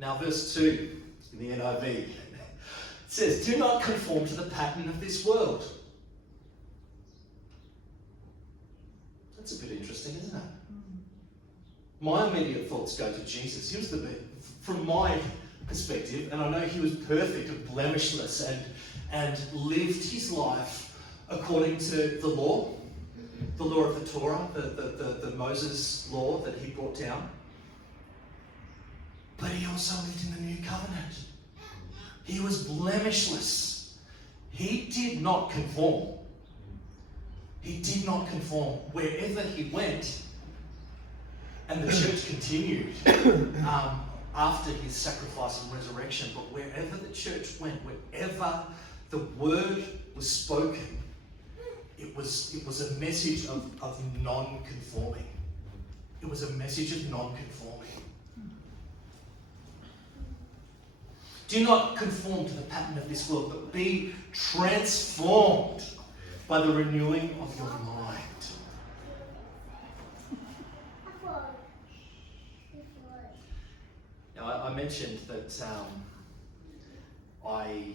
Now verse 2 in the NIV, it says, do not conform to the pattern of this world. That's a bit interesting, isn't it? My immediate thoughts go to Jesus. He was from my perspective, and I know he was perfect and blemishless and lived his life according to the law of the Torah, the Moses law that he brought down. But he also lived in the new covenant. He was blemishless. He did not conform. He did not conform wherever he went. And the church continued after his sacrifice and resurrection. But wherever the church went, wherever the word was spoken, it was a message of non-conforming. It was a message of non-conforming. Do not conform to the pattern of this world, but be transformed by the renewing of your mind. Now, I mentioned that I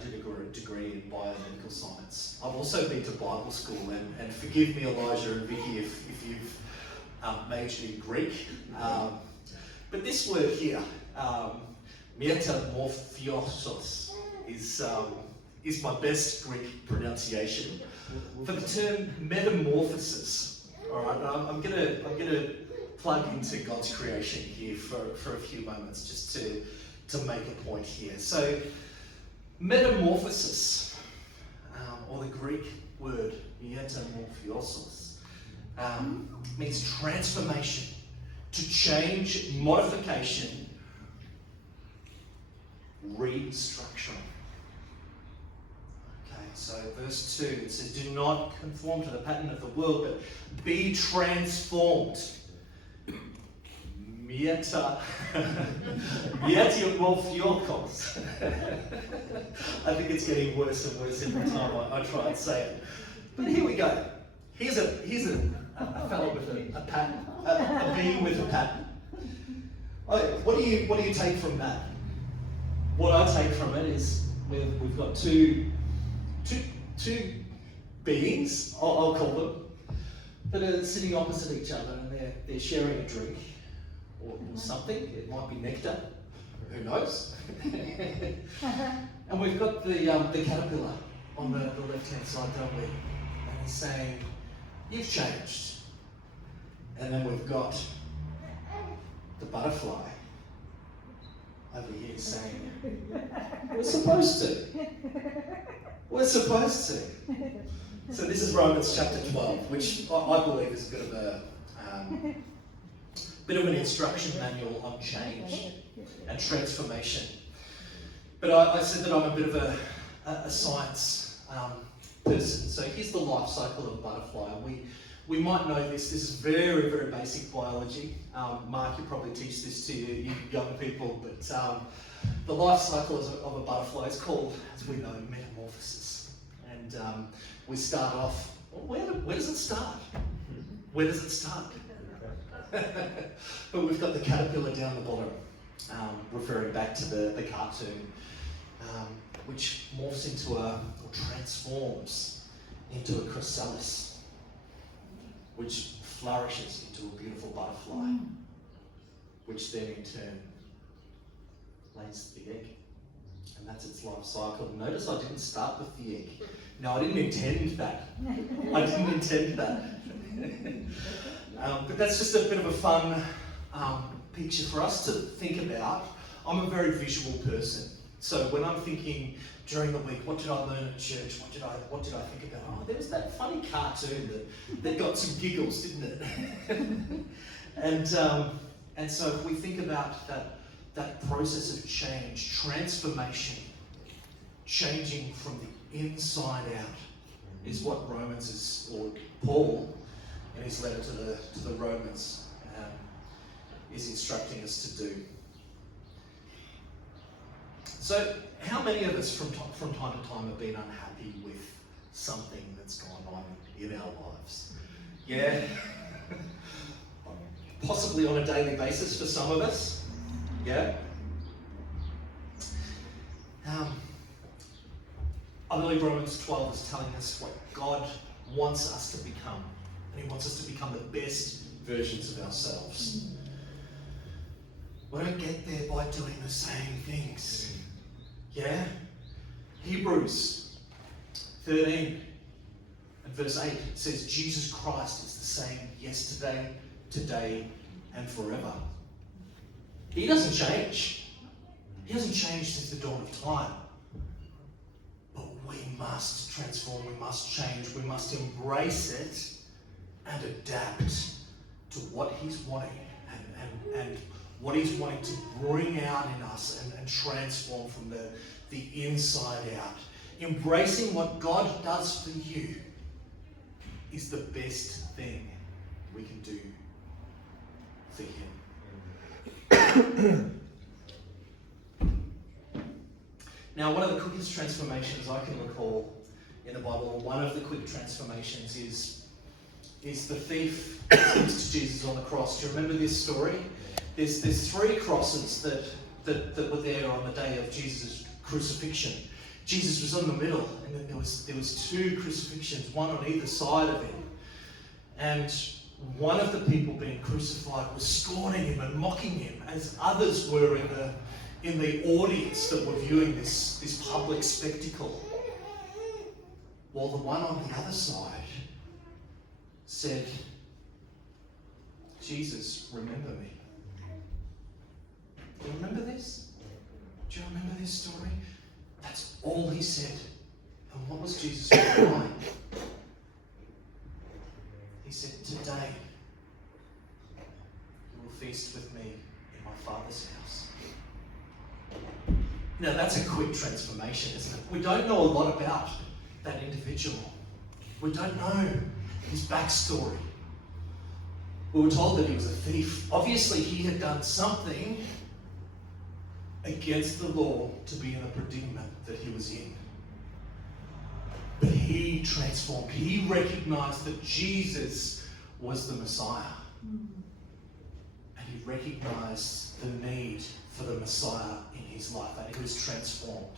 did a degree in biomedical science. I've also been to Bible school, and forgive me, Elijah and Vicky, if you've majored in Greek. But this word here, metamorphosis, is my best Greek pronunciation for the term metamorphosis. All right, I'm gonna plug into God's creation here for a few moments, just to make a point here. So, metamorphosis, or the Greek word metamorphosis, means transformation, to change, modification, restructuring. Okay, so verse 2, it says, do not conform to the pattern of the world, but be transformed. Metamorphosis. I think it's getting worse and worse every time I try and say it. But here we go. Here's a fellow with a pattern, a being with a pattern. What do you take from that? What I take from it is we've got two beings, I'll call them, that are sitting opposite each other, and they're sharing a drink or something. It might be nectar, who knows? And we've got the caterpillar on the left-hand side, don't we? And he's saying, you've changed. And then we've got the butterfly over here saying, we're supposed to. We're supposed to. So this is Romans chapter 12, which I believe is a bit of an instruction manual on change and transformation. But I said that I'm a bit of a science person. So here's the life cycle of a butterfly. We might know this. This is very, very basic biology. Mark, you probably teach this to you young people, but the life cycle of a butterfly is called, as we know, metamorphosis. And we start off, where does it start? Where does it start? But we've got the caterpillar down the bottom, referring back to the cartoon, which morphs into or transforms into a chrysalis, which flourishes into a beautiful butterfly, which then in turn lays the egg. And that's its life cycle. Notice I didn't start with the egg. No, I didn't intend that. But that's just a bit of a fun picture for us to think about. I'm a very visual person. So when I'm thinking during the week, what did I learn at church? What did I think about? Oh, there was that funny cartoon that got some giggles, didn't it? And so if we think about that process of change, transformation, changing from the inside out, is what Romans is, or Paul in his letter to the Romans is instructing us to do. So, how many of us from time to time have been unhappy with something that's gone on in our lives? Yeah. possibly on a daily basis for some of us. Yeah? I believe Romans 12 is telling us what God wants us to become. And he wants us to become the best versions of ourselves. We don't get there by doing the same things. Yeah? Hebrews 13 and verse 8 says Jesus Christ is the same yesterday, today, and forever. He doesn't change. He hasn't changed since the dawn of time. But we must transform, we must change, we must embrace it and adapt to what he's wanting and what he's wanting to bring out in us and transform from the inside out. Embracing what God does for you is the best thing we can do for him. Now, one of the quickest transformations I can recall in the Bible, or one of the quick transformations, is the thief that comes to Jesus on the cross. Do you remember this story? There's three crosses that were there on the day of Jesus' crucifixion. Jesus was in the middle, and then there was two crucifixions, one on either side of him. And one of the people being crucified was scorning him and mocking him, as others were in the audience that were viewing this public spectacle. While the one on the other side said, Jesus, remember me. Do you remember this? Do you remember this story? That's all he said. And what was Jesus' reply? He said, today you will feast with me in my Father's house. Now that's a quick transformation, isn't it? We don't know a lot about that individual. We don't know his backstory. We were told that he was a thief. Obviously he had done something against the law to be in the predicament that he was in. But he transformed. He recognized that Jesus was the Messiah. And he recognized the need for the Messiah in his life, and he was transformed.